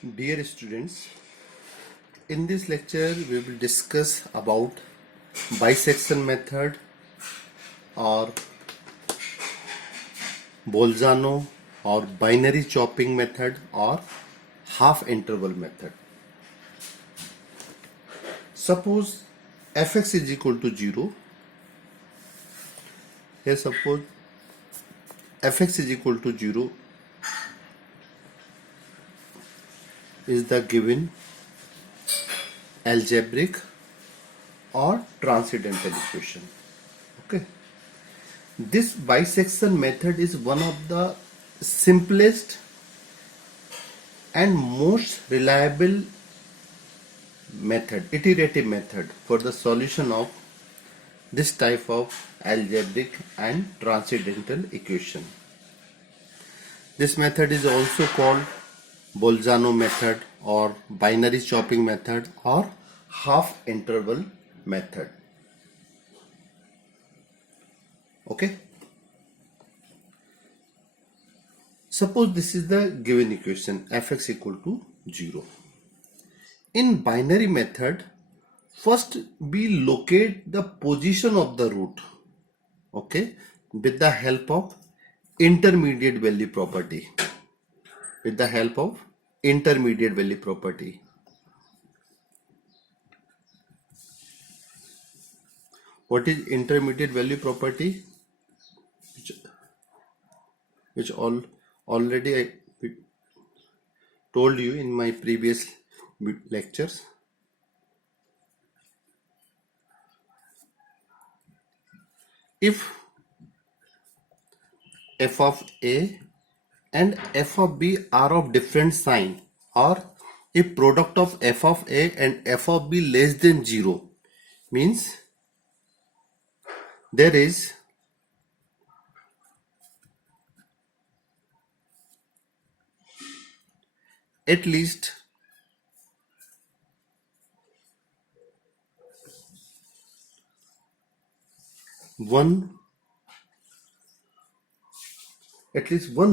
Dear students, in this lecture we will discuss about bisection method or Bolzano or binary chopping method or half interval method. Suppose fx is equal to 0. Here suppose fx is equal to 0 is the given algebraic or transcendental equation. Okay. This bisection method is one of the simplest and most reliable method, iterative method for the solution of this type of algebraic and transcendental equation. This method is also called Bolzano method or binary chopping method or half interval method. Okay. Suppose this is the given equation fx equal to 0. In binary method, first we locate the position of the root, okay, with the help of intermediate value property. With the help of intermediate value property. What is intermediate value property? Which already I told you in my previous lectures. If f of a and f of b are of different sign, or if product of f of a and f of b less than 0, means there is at least one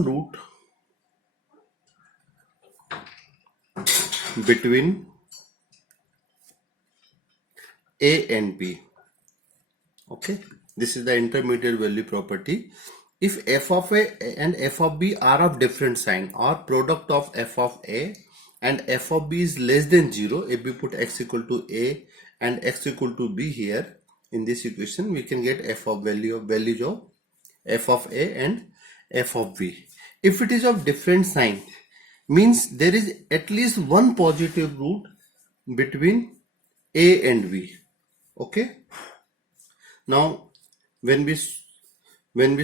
root between a and b. Okay, this is the intermediate value property. If f of a and f of b are of different sign, or product of f of a and f of b is less than 0, if we put x equal to a and x equal to b here in this equation, we can get values of f of a and f of b. If it is of different sign, means there is at least one positive root between a and b. Okay. Now when we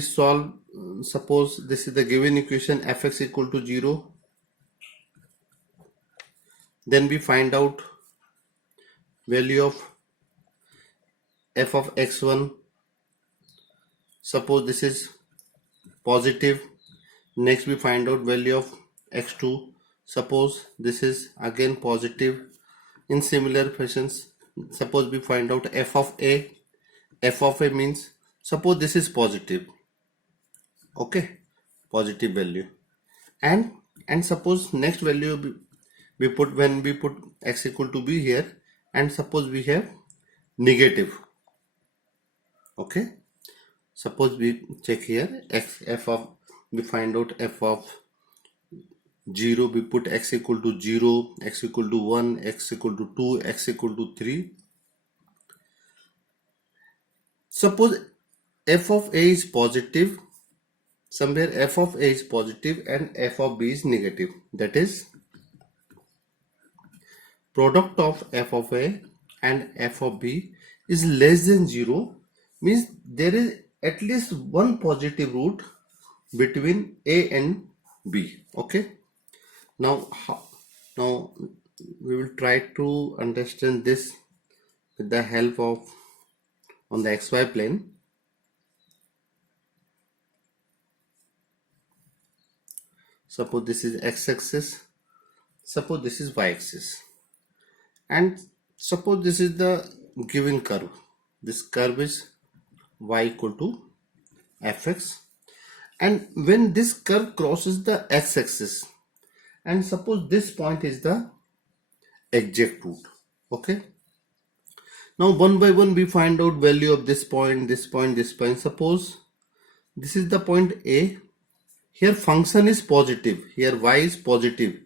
solve, suppose this is the given equation fx equal to 0, then we find out value of f of x1. Suppose this is positive. Next we find out value of x2. Suppose this is again positive. In similar fashions, suppose we find out f of a. F of a means, suppose this is positive. Okay, positive value. And suppose next value we put when we put x equal to b here, and suppose we have negative. Okay, suppose we check here we find out f of 0, we put x equal to 0, x equal to 1, x equal to 2, x equal to 3. Suppose f of a is positive, somewhere f of a is positive and f of b is negative. That is, product of f of a and f of b is less than 0, means there is at least one positive root between a and b. Okay. Now we will try to understand this with the help of on the xy plane. Suppose this is x-axis, suppose this is y-axis, and suppose this is the given curve. This curve is y equal to fx, and when this curve crosses the x-axis, and suppose this point is the exact root. Okay, now one by one we find out value of this point, this point, this point. Suppose this is the point A. Here function is positive, here y is positive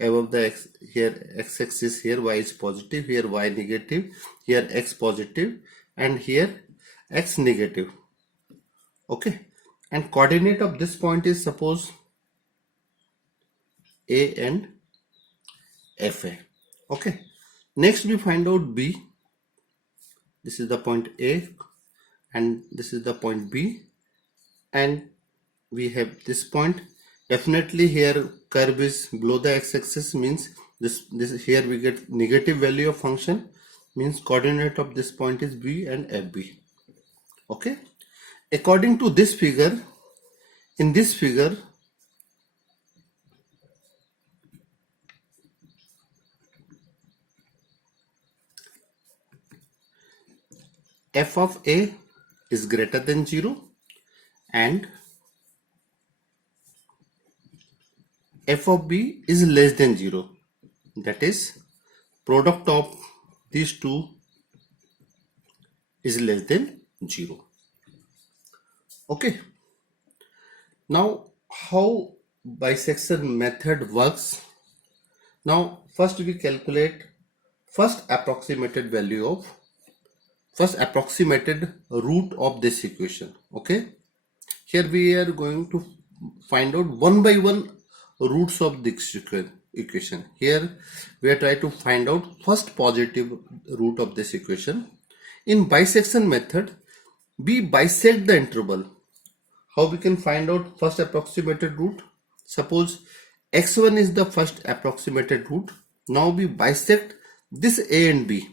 above the x, here x-axis, here y is positive, here y negative, here x positive, and here x negative. Okay, and coordinate of this point is suppose A and FA. Okay, next we find out B. This is the point A and this is the point B, and we have this point. Definitely here curve is below the x-axis, means this here we get negative value of function, means coordinate of this point is B and FB. Okay, according to this figure, in this figure f of A is greater than 0 and f of B is less than 0. That is, product of these two is less than 0. Okay, now how bisection method works? Now first we calculate first approximated root of this equation. Okay, here we are going to find out one by one roots of this equation. Here we are trying to find out first positive root of this equation. In bisection method, we bisect the interval. How we can find out first approximated root? Suppose x1 is the first approximated root. Now we bisect this a and b,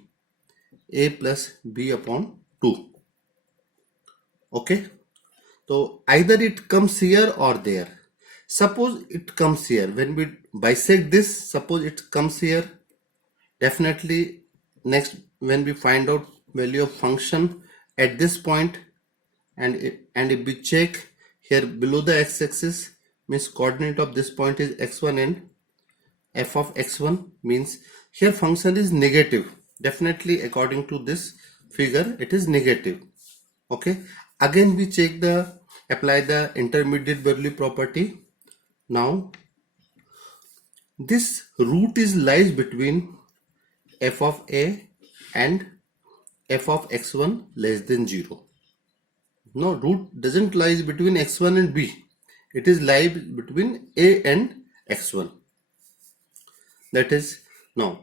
a plus b upon 2. Okay, so either it comes here or there. Suppose it comes here. When we bisect this, suppose it comes here, definitely next when we find out value of function at this point, and if we check here below the x-axis, means coordinate of this point is x1 and f of x1, means here function is negative. Definitely according to this figure it is negative. Okay, again we check apply the intermediate value property. Now this root lies between f of A and f of x1 less than 0. No, root doesn't lie between x1 and b. It is lie between A and x1. That is, now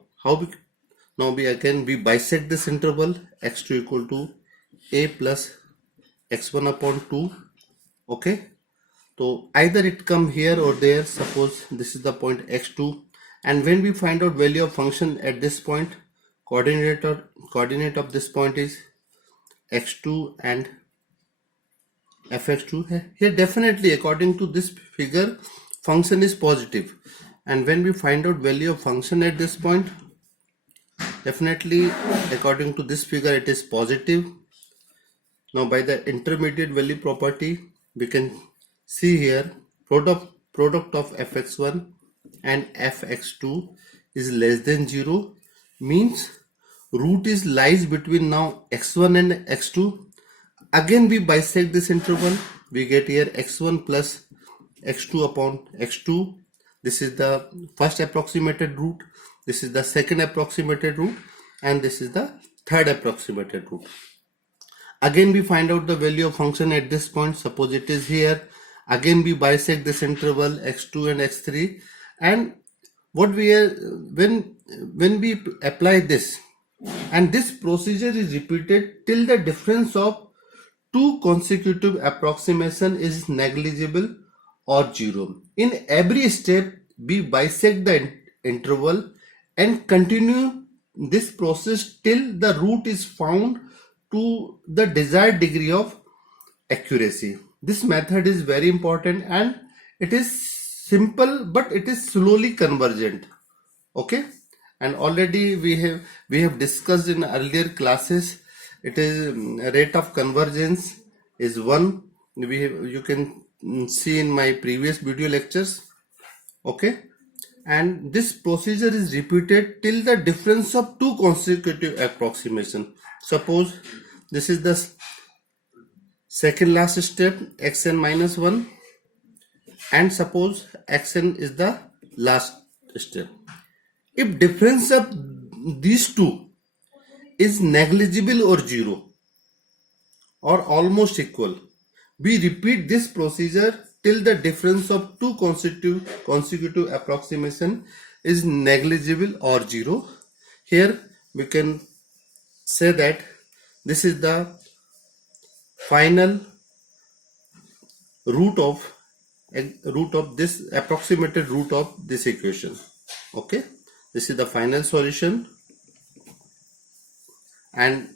we again bisect this interval x2 equal to A plus x1 upon 2. Okay, so either it come here or there. Suppose this is the point x2, and when we find out value of function at this point, coordinate of this point is x2 and fx2. Here definitely according to this figure function is positive, and when we find out value of function at this point, definitely according to this figure it is positive. Now by the intermediate value property we can see here product of fx1 and fx2 is less than 0, means root lies between now x1 and x2. Again we bisect this interval, we get here x1 plus x2 upon x2. This is the first approximated root, this is the second approximated root, and this is the third approximated root. Again we find out the value of function at this point. Suppose it is here. Again we bisect this interval x2 and x3, and what we are when we apply this, and this procedure is repeated till the difference of two consecutive approximation is negligible or 0. In every step we bisect the interval and continue this process till the root is found to the desired degree of accuracy. This method is very important and it is simple, but it is slowly convergent. Okay, and already we have discussed in earlier classes. It is rate of convergence is 1. You can see in my previous video lectures. Okay, and this procedure is repeated till the difference of two consecutive approximation. Suppose this is the second last step, xn minus 1, and suppose xn is the last step. If difference of these two is negligible or zero or almost equal, we repeat this procedure till the difference of two consecutive approximation is negligible or zero. Here we can say that this is the final root of this approximated root of this equation. Okay, this is the final solution, and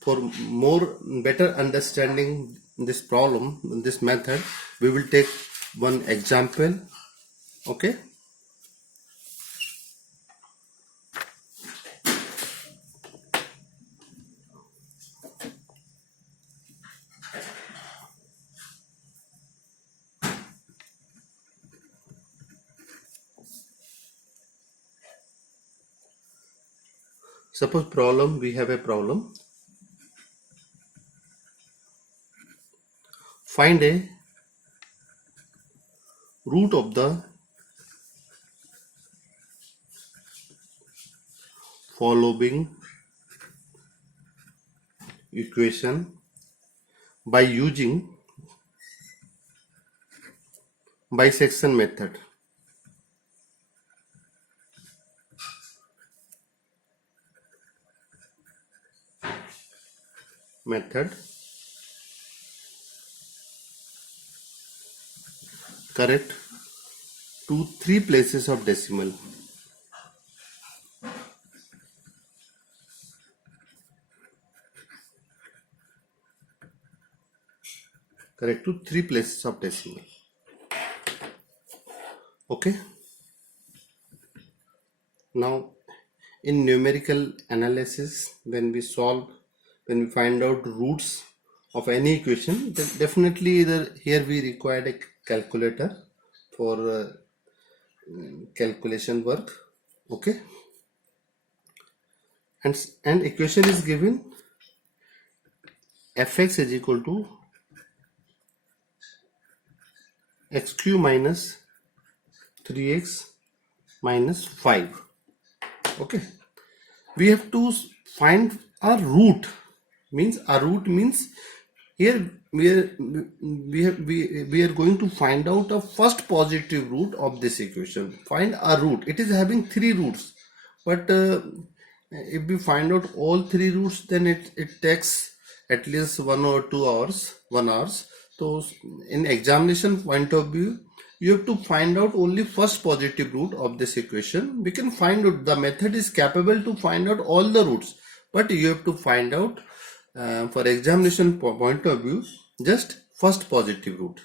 for more better understanding this problem, this method, we will take one example. Okay, suppose we have a problem. Find a root of the following equation by using bisection method. Correct to 3 places of decimal. Correct to 3 places of decimal. Okay. Now in numerical analysis, when we find out roots of any equation, then definitely here we required a calculator for calculation work. Okay, and equation is given fx is equal to xq minus 3x minus 5. Okay, we have to find a root. Means here we are going to find out a first positive root of this equation. Find a root. It is having 3 roots, but if we find out all 3 roots, then it takes at least 1 or 2 hours, 1 hour. So in examination point of view, you have to find out only first positive root of this equation. We can find out, the method is capable to find out all the roots, but you have to find out for examination point of view just first positive root.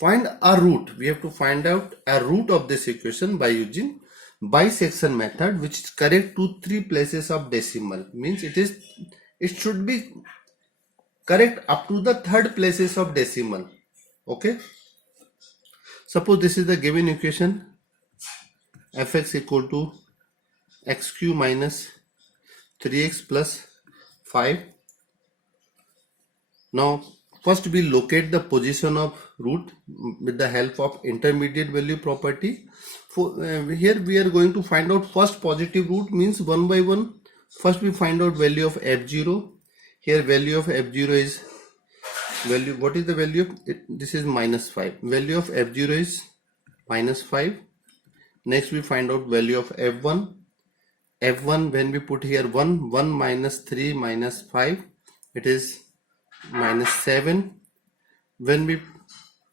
Find a root. We have to find out a root of this equation by using bisection method, which is correct to 3 places of decimal. Means it should be correct up to the 3rd places of decimal. Okay, suppose this is the given equation, fx equal to xq minus 3x plus 5. Now first we locate the position of root with the help of intermediate value property. For here we are going to find out first positive root, means one by one. First we find out value of f0. Here value of f0 is value. What is the value of it? This is minus 5. Value of f0 is minus 5. Next we find out value of f1. F1, when we put here 1 minus 3 minus 5, it is minus 7. When we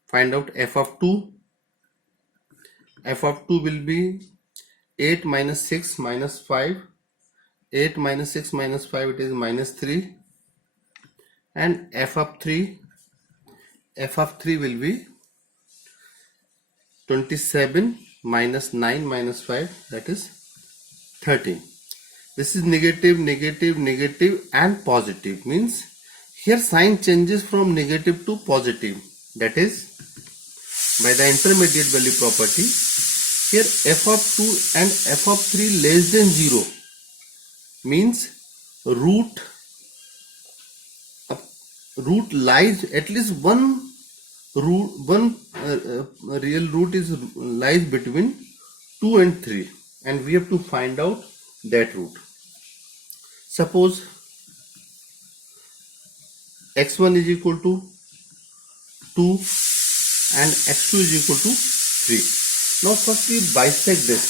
find out f of 2 will be 8 minus 6 minus 5. 8 minus 6 minus 5, it is minus 3. And f of 3 will be 27 minus 9 minus 5, that is 13. This is negative, negative, negative and positive. Means here sign changes from negative to positive. That is by the intermediate value property, here f of 2 and f of 3 less than 0 means root lies at least one real root is lies between 2 and 3, and we have to find out that root. Suppose x1 is equal to 2 and x2 is equal to 3. Now first we bisect this.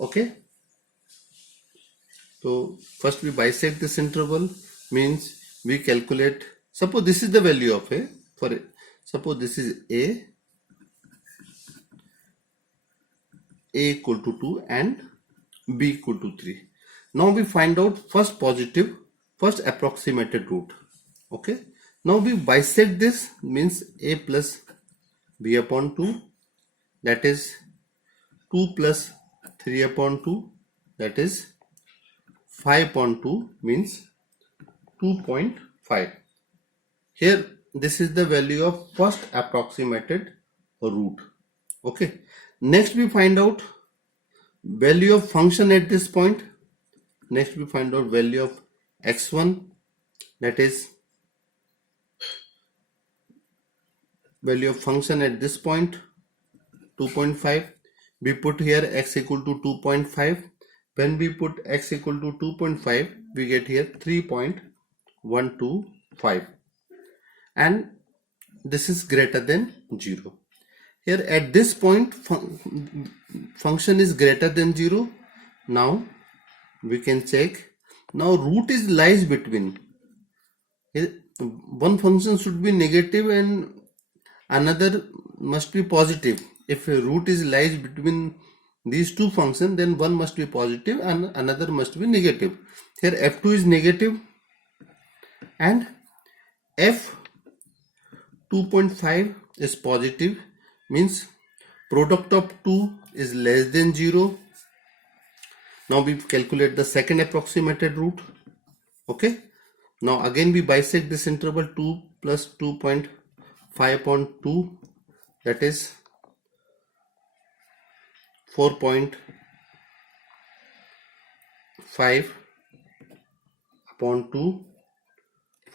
Okay, so first we bisect this interval, means we calculate, suppose this is the value of a, suppose this is a equal to 2 and b equal to 3. Now we find out first approximated root. Okay, now we bisect this, means a plus b upon 2, that is 2 plus 3 upon 2, that is 5 upon 2, means 2.5. Here this is the value of first approximated root. Okay, next we find out value of function at this point. Next we find out value of x1, that is value of function at this point 2.5. We put here x equal to 2.5. When we put x equal to 2.5, we get here 3.125, and this is greater than 0. Here at this point function is greater than 0. Now we can check. Now root is lies between, one function should be negative and another must be positive. If a root is lies between these two functions, then one must be positive and another must be negative. Here f2 is negative and f 2.5 is positive, means product of 2 is less than 0. Now we calculate the second approximated root. Okay, now again we bisect this interval, 2 plus 2.5 upon 2, that is 4.5 upon 2,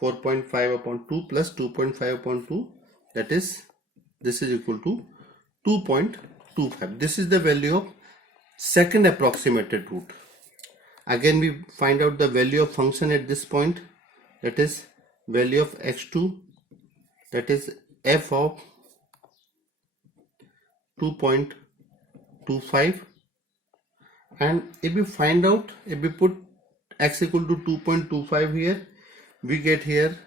4.5 upon 2 plus 2.5 upon 2, that is, this is equal to 2.25. This is the value of second approximated root. Again we find out the value of function at this point, that is value of x2, that is f of 2.25, and if we find out, if we put x equal to 2.25 here, we get here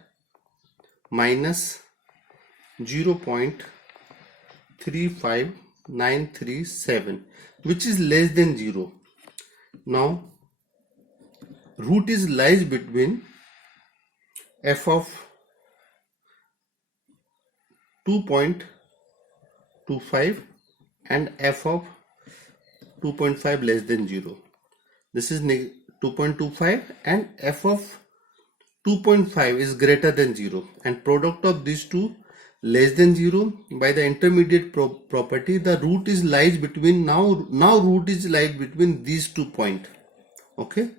minus 0.35937, which is less than 0. Now root is lies between f of 2.25 and f of 2.5 less than 0. This is 2.25 and f of 2.5 is greater than 0, and product of these two less than 0. By the intermediate property, the root is lies between, now root is lies between these 2 points. Okay,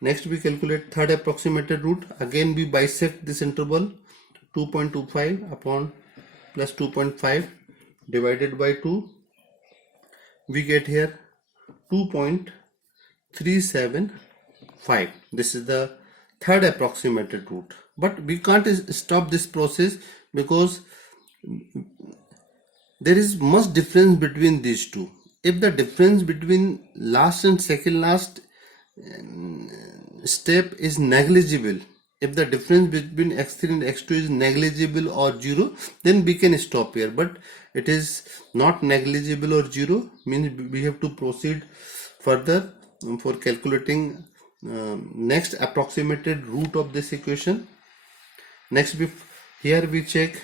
next we calculate third approximated root. Again we bisect this interval, 2.25 upon plus 2.5 divided by 2, we get here 2.375. This is the third approximated root. But we can't stop this process because there is much difference between these two. If the difference between last and second last step is negligible, if the difference between x3 and x2 is negligible or 0, then we can stop here. But it is not negligible or 0, means we have to proceed further for calculating next approximated root of this equation. Next here we check,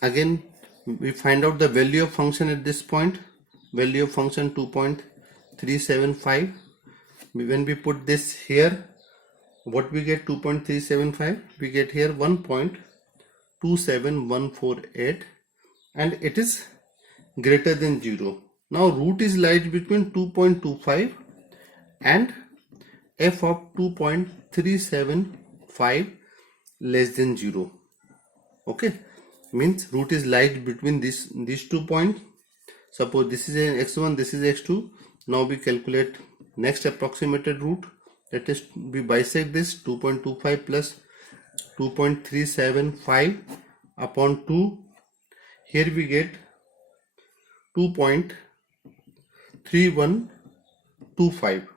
again we find out the value of function at this point, value of function 2.375. When we put this here, what we get, 2.375, we get here 1.25. 27148 and it is greater than 0. Now root is lies between 2.25 and f of 2.375 less than 0. Okay, means root is lies between these 2 points. Suppose this is an x1, this is x2. Now we calculate next approximated root, that is we bisect this 2.25 plus 2.375 upon 2. Here we get 2.3125.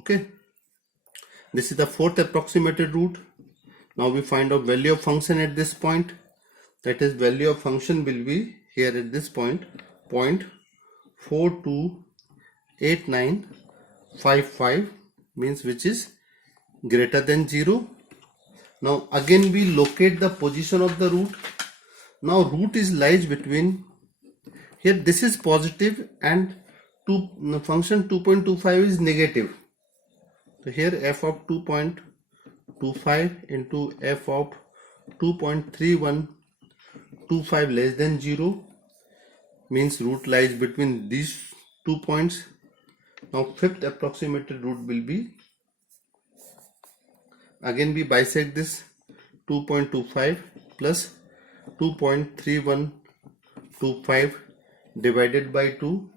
Okay, this is the fourth approximated root. Now we find out value of function at this point, that is value of function will be here at this point 0.428955, means which is greater than 0. Now again we locate the position of the root. Now root is lies between, here this is positive and function 2.25 is negative. So here f of 2.25 into f of 2.3125 less than 0, means root lies between these 2 points. Now fifth approximated root will be, again we bisect this 2.25 plus 2.3125 divided by 2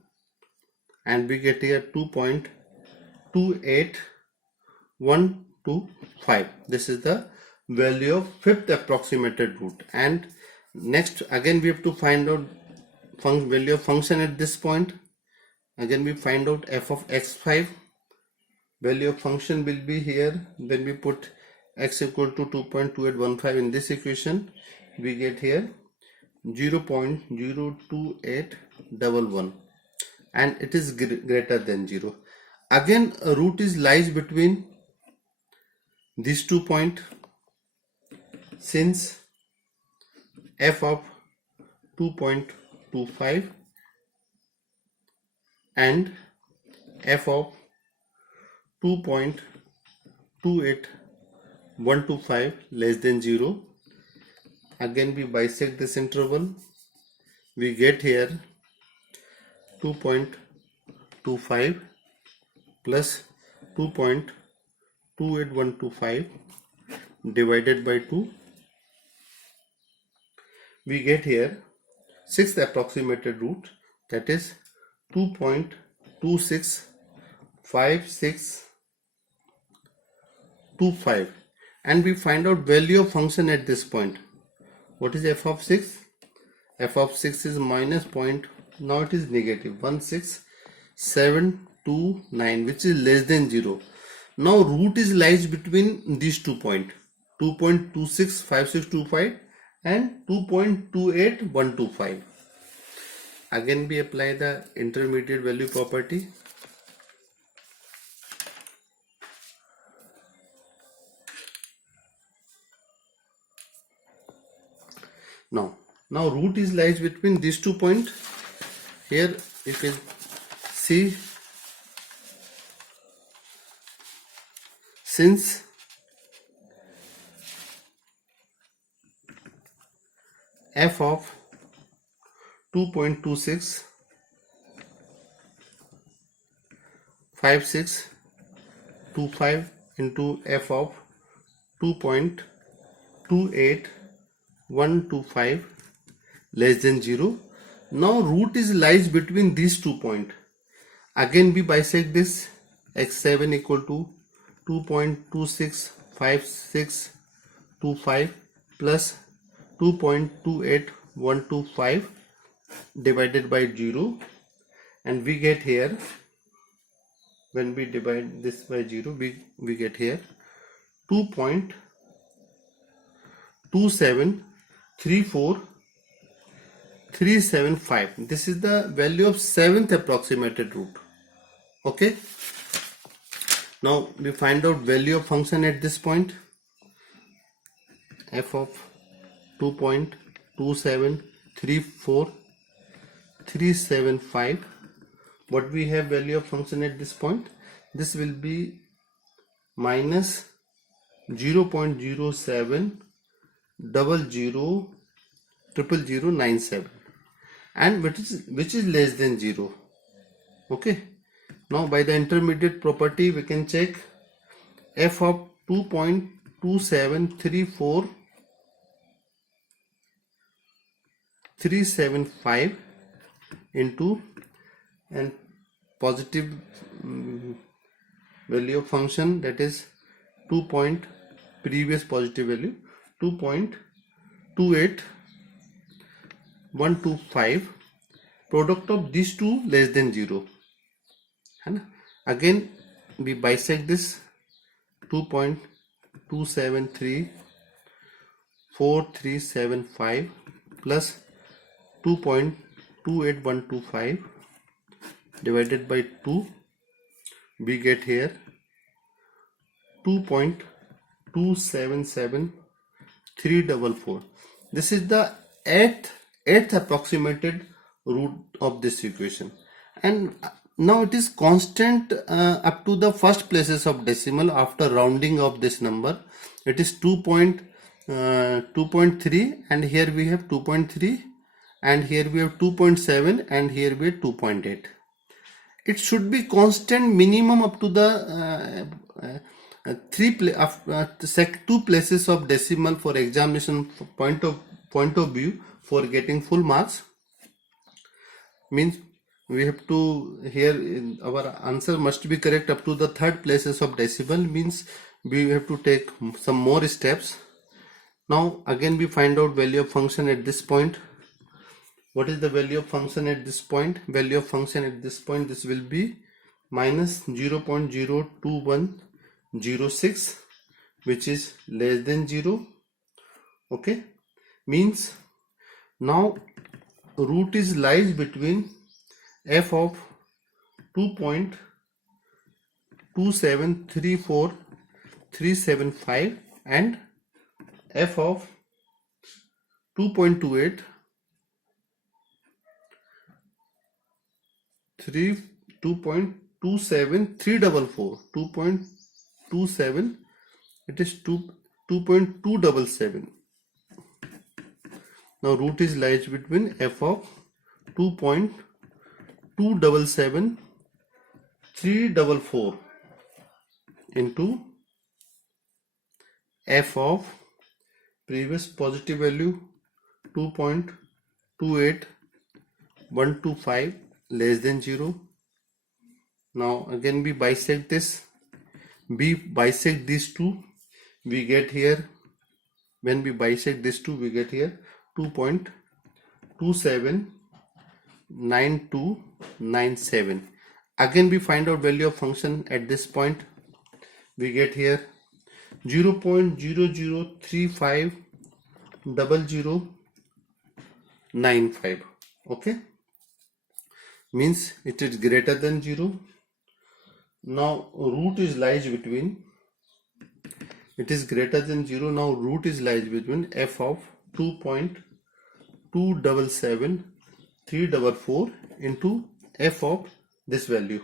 and we get here 2.28125. This is the value of fifth approximated root. And next again we have to find out value of function at this point. Again we find out f of x5. Value of function will be here, then we put x equal to 2.2815 in this equation. We get here 0.02811 and it is greater than 0. Again a root is lies between these 2 points, since f of 2.25 and f of 2.28125 less than 0. Again we bisect this interval, we get here 2.25 plus 2.28125 divided by 2. We get here sixth approximated root, that is 2.265625, and we find out value of function at this point. What is f of 6? F of 6 is minus point, now it is negative 16729, which is less than 0. Now root is lies between these 2 points, 2.265625 and 2.28125. Again we apply the intermediate value property. Now root is lies between these 2 points. Here you can see, since f of 2.265625 into f of 2.28125 less than 0. Now root is lies between these 2 points. Again we bisect this, x7 equal to 2.265625 plus 2.28125 divided by 0, and we get here, when we divide this by 0, we get here 2.2734375. This is the value of seventh approximated root. Okay, now we find out value of function at this point, f of 2.2734375. What we have value of function at this point? This will be minus 0.07 000097 and which is less than 0. Okay, now by the intermediate property we can check f of 2.27375 into and positive value of function, that is 2 point previous positive value 2.28125, product of these two less than 0 है ना. Again we bisect this 2.273475 plus 2.28125 divided by 2, we get here 2.277344. This is the eighth approximated root of this equation, and now it is constant up to the first places of decimal. After rounding of this number, it is 2.3, and here we have 2.3, and here we have 2.7, and here we have 2.8. It should be constant minimum up to the two places of decimal for examination point of view for getting full marks. Means we have to, here our answer must be correct up to the third places of decimal, means we have to take some more steps. Now again we find out value of function at this point. What is the value of function at this point? Value of function at this point, this will be minus 0.02106, which is less than 0. Okay, means now root is lies between f of 2.2734375 and f of 2.28 2.27344, 2.27, it is 2.277. Now root is lies between f of 2.277344 into f of previous positive value 2.28125 less than 0. Now again we bisect this, we bisect these two, we get here, when we bisect these two we get here 2.279297. Again we find out value of function at this point, we get here 0.00350095. okay, means it is greater than 0. Now root is lies between, it is greater than 0. Now root is lies between f of 2.277344 into f of this value,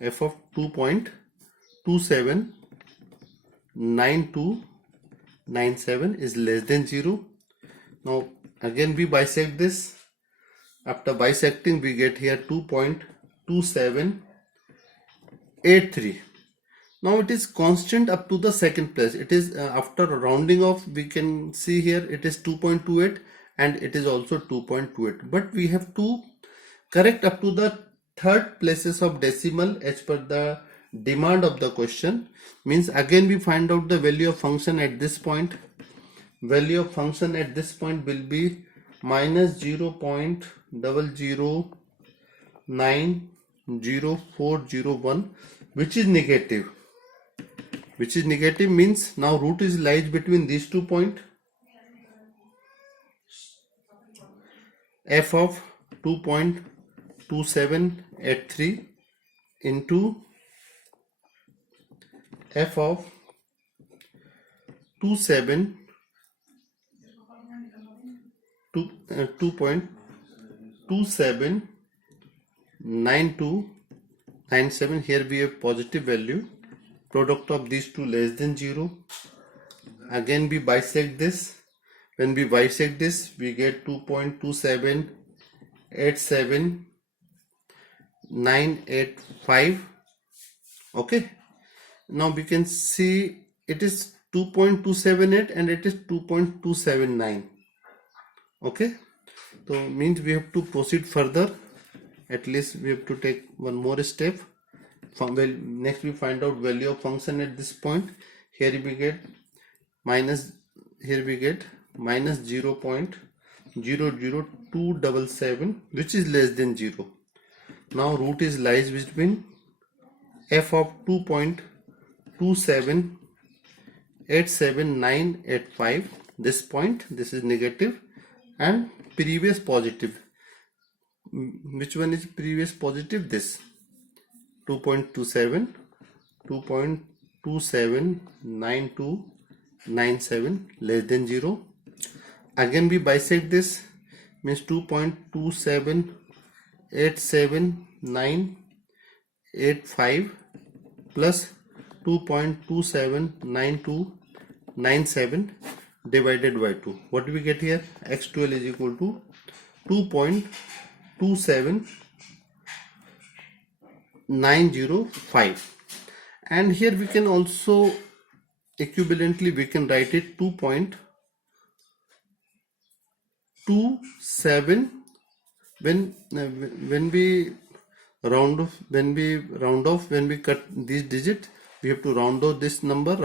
f of 2.279297 is less than 0. Now again we bisect this. After bisecting we get here 2.2783. Now it is constant up to the second place. It is after rounding off we can see here it is 2.28 and it is also 2.28, but we have to correct up to the third places of decimal as per the demand of the question. Means again we find out the value of function at this point. Value of function at this point will be minus 0.00900401, which is negative. Which is negative means now root is lies between these 2 points. F of 2.2783 into f of 2.279297. Here we have positive value, product of these two less than 0. Again we bisect this, When we bisect this, we get 2.2787985. Okay, now we can see it is 2.278 and it is 2.279. okay, so means we have to proceed further. At least we have to take one more step. Next we find out value of function at this point. Here we get minus 0.00277, which is less than 0. Now root is lies between f of 2.2787985, this point, this is negative, and previous positive. Which one is previous positive? This 2.279297 less than 0. Again we bisect this, means 2.2787985 plus 2.279297 divided by 2. What do we get here? X12 is equal to 2.27905, and here we can also equivalently we can write it 2.27. When we round off, when we cut this digit, we have to round off this number.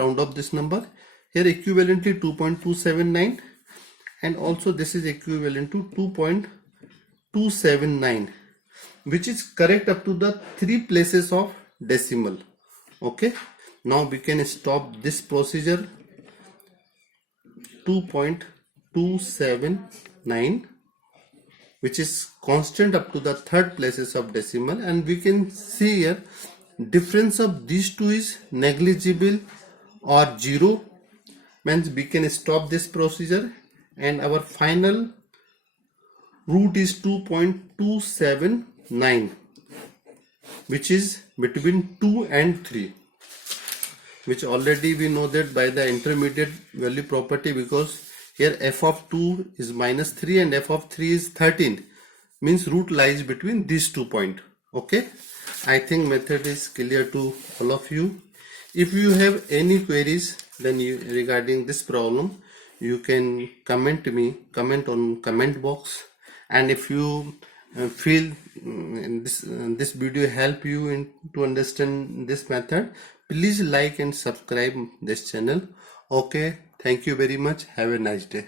Here equivalently 2.279, and also this is equivalent to 2.279, which is correct up to the 3 places of decimal. Okay, now we can stop this procedure. 2.279, which is constant up to the 3rd places of decimal, and we can see here difference of these two is negligible or 0, means we can stop this procedure, and our final root is 2.279, which is between 2 and 3, which already we know that by the intermediate value property, because here f of 2 is -3 and f of 3 is 13, means root lies between these 2 points. Okay, I think method is clear to all of you. If you have any queries then regarding this problem, you can comment on comment box, and if you feel this video help you to understand this method, please like and subscribe this channel. Okay, thank you very much. Have a nice day.